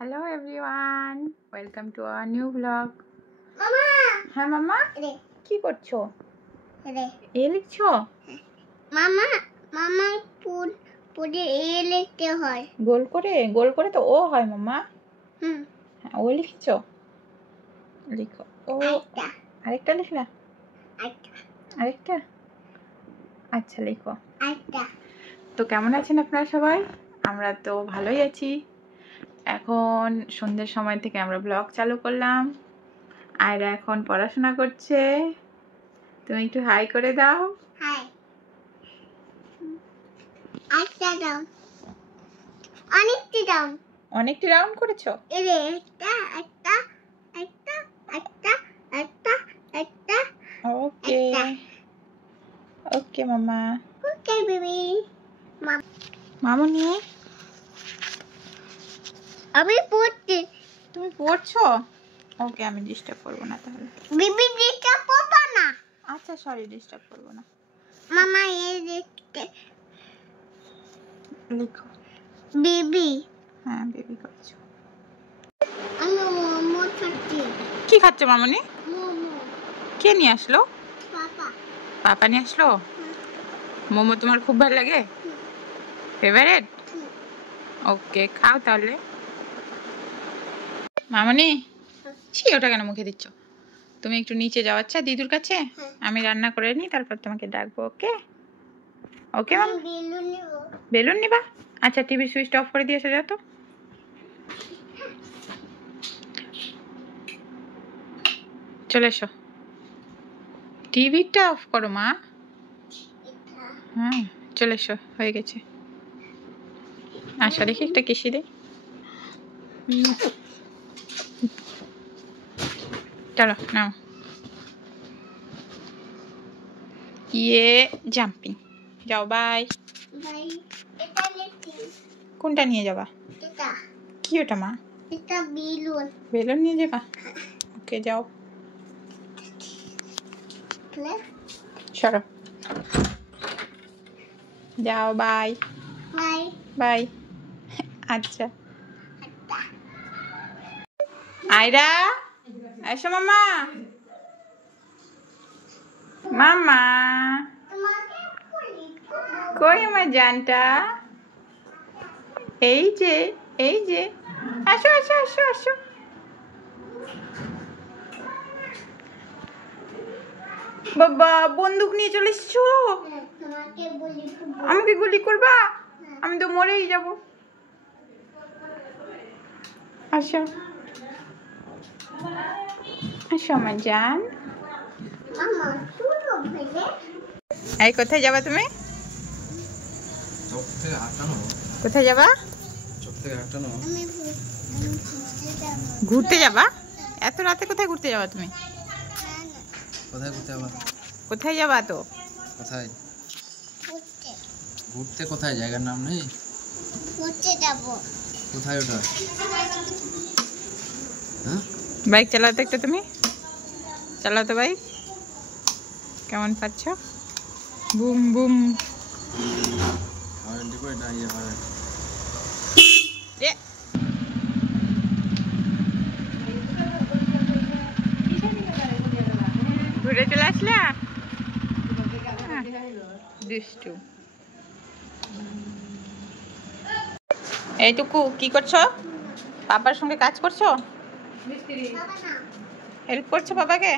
Hello everyone, welcome to our new vlog. মামা হ্যাঁ মামা, রে কি করছো? রে এ লিখছো? মামা মামা পুরে এ লিখতে হয়। গোল করে তো ও হয় মামা। হ্যাঁ, ও লিখছো? লিখো ও। আরেকটা লিখলা? আরেকটা আচ্ছা লিখো। তো কেমন আছেন আপনারা সবাই? আমরা তো ভালোই আছি। এখন সন্ধ্যের সময় থেকে আমরা ব্লগ চালু করলাম। আর এখন পড়াশোনা করছে। তুমি একটু হাই করে দাও। হাই। একটা দাও। অনেকটি রাউন্ড করেছো? এরে একটা ওকে ওকে মামা। Okay baby. মামুনি, আমি পড়ছি। তুমি পড়ছো? ওকে, আমি ডিস্টার্ব করবো না তাহলে। বেবি ডিস্টার্ব করবা না। আচ্ছা সরি, ডিস্টার্ব করবো না। মামা এ লিখতে লিখো বেবি। হ্যাঁ, বেবি করছো। আমি মোমো খাচ্ছি। কি খাচ্ছো মামুনি? মোমো। কে নিয়ে আসলো? পাপা। পাপা নিয়ে আসলো? মোমো তোমার খুব ভালো লাগে? ফেভারিট? ওকে, খাও তাহলে। মামুনি, ছি, ওটা কেন মুখে দিচ্ছ? তুমি একটু নিচে যাও আচ্ছা দিদুর কাছে। আমি রান্না করে নিই, তারপর তোমাকে ডাকবো। ওকে ওকে মাম। বেলুন নিবা? আচ্ছা, টিভি সুইচটা অফ করে দিয়ে এসে যাও তো। চলে এসো। টিভিটা অফ করো মা। হ্যাঁ, চলে এসো, হয়ে গেছে। আশা দেখি একটা কিসি দে। চলো নাও। ইয়ে জাম্পিং। যাও, বাই। বাই। এটা লিখছি। কোনটা নিয়ে যাবা? এটা। কি ওটা মা? এটা বেলুন। বেলুন নিয়ে যাবা? ওকে, যাও। সরো, যাও, বাই। বাই। বাই। আচ্ছা। আয়রা, এসো মামা। মামা কই আমার জানটা? এই যে, এই যে, আসো আসো আসো আসো। বাবা, বন্দুক নিয়ে চলে এসছো? আমাকে গুলি করবা? আমি তো মরেই যাব। আসো আসো আমার জান। এই, কোথায় যাবা তুমি? কোথায় যাবা? ঘুরতে যাবা? এত রাতে কোথায় ঘুরতে যাবা তুমি? কোথায় যাবা তো? কোথায় ঘুরতে? কোথায়? জায়গার নাম নেই? ঘুরতে যাব। কোথায় ওটা? হ্যাঁ, বাইক চালাও তো একটু, তুমি চালাও তো বাইক। কেমন পাচ্ছ? Boom boom. হরেন দিবো, এটা ইয়ে হরেন। ঘুরে চলে আসলা? দুষ্টু। এইটুকু কি করছো? পাপার সঙ্গে কাজ করছো? হেল্প করছো বাবাকে?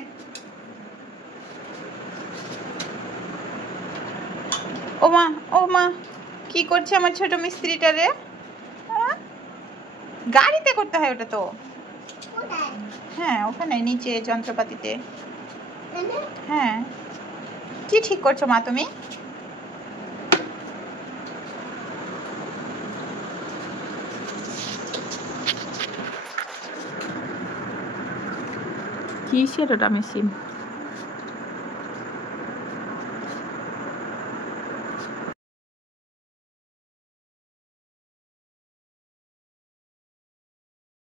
ও মা, ও মা, কি করছে আমার ছোট মিস্ত্রিটা রে? গাড়িতে করতে হয় ওটা তো। হ্যাঁ, ওখানে নিচে যন্ত্রপাতিতে। হ্যাঁ, কি ঠিক করছো মা তুমি? কিসের ওটা মেশিন?